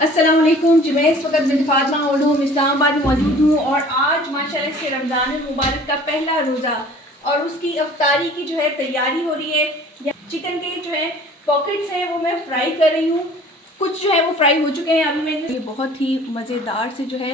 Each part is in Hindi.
अस्सलाम वालेकुम जी। मैं इस वक्त बिन फातिमा ओलूम इस्लामाबाद में मौजूद हूँ और आज माशाल्लाह से रमज़ान मुबारक का पहला रोज़ा और उसकी अफ्तारी की जो है तैयारी हो रही है। चिकन के जो है पॉकेट्स हैं वो मैं फ्राई कर रही हूँ, कुछ जो है वो फ्राई हो चुके हैं। अभी मैंने ये बहुत ही मज़ेदार से जो है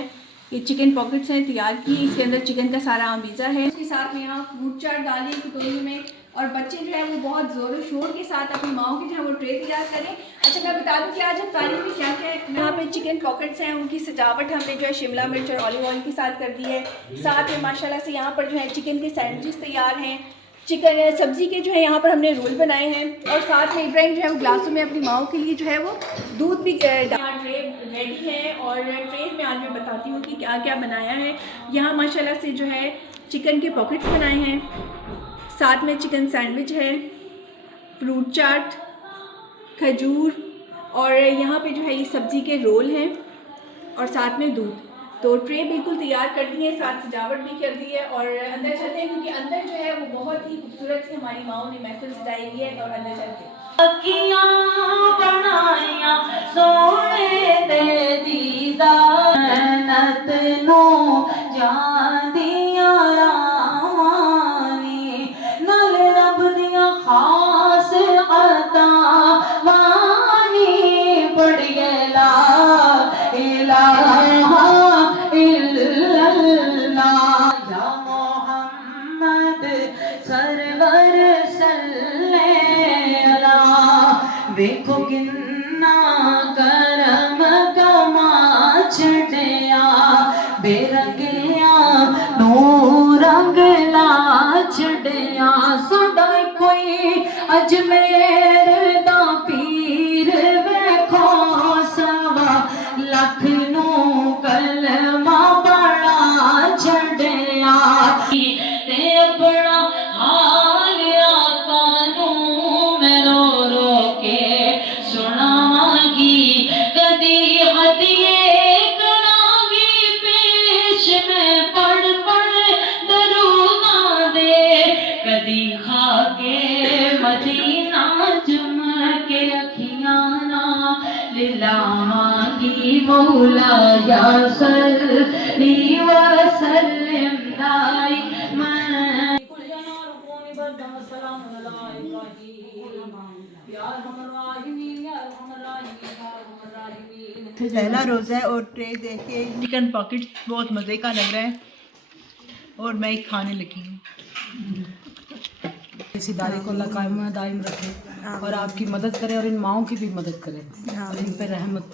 ये चिकन पॉकेट्स हैं तैयार की। इसके अंदर चिकन का सारा अमीज़ा है। उसके साथ में यहाँ फ्रूट चाट डाली कटोरी में और बच्चे जो है वो बहुत ज़ोर शोर के साथ अपनी माओ की जो है वो ट्रे तैयार करें। अच्छा मैं बता दूं कि आज अफ्तारी में क्या क्या है। यहाँ पे चिकन पॉकेट्स हैं, उनकी सजावट हमने जो है शिमला मिर्च और ऑलिव ऑयल के साथ कर दी है। साथ में माशाल्लाह से यहाँ पर जो है चिकन के सैंडविचेस तैयार हैं, चिकन सब्ज़ी के जो है यहाँ पर हमने रोल बनाए हैं और साथ में इब्राहिम जो है वो ग्लासों में अपनी माओ के लिए जो है वो दूध भी ट्रे रेडी है। और ट्रे में आज मैं बताती हूँ कि क्या क्या बनाया है। यहाँ माशाल्लाह से जो है चिकन के पॉकेट्स बनाए हैं, साथ में चिकन सैंडविच है, फ्रूट चाट, खजूर और यहाँ पे जो है ये सब्ज़ी के रोल हैं और साथ में दूध। तो ट्रे बिल्कुल तैयार कर दी है, साथ सजावट भी कर दी है और अंदर चलते हैं क्योंकि अंदर जो है वो बहुत ही खूबसूरत से हमारी माओ ने महफिल सजाई हुई है। और अंदर चलते हैं। देखो किन्ना करम कमा छड़िया बेरंगिया नू रंग ला छड़िया सदा कोई अजमेर दा पीर वेखो सवा लख नू कलमा पड़ा छड़िया ते अपना हाल आका मैं रो रो के सुनावांगी कदी हदिये करांगी पेश मैं पढ़ पढ़ दरूदा दे कदी खा के मदीना चुम के अखियां ना लिलावांगी मौला या सल्ली व सल्लिम दाइमन कुल जनार कौन बदा सलाम अलैहि पहला रोज़ा है और ट्रे देख के चिकन पॉकेट्स बहुत मज़े का लग रहा है और मैं ही खाने लगी हूँ। इस इदारे को अल्लाह कायम दायम रखे और आपकी मदद करे और इन माओं की भी मदद करे और इन पे रहमत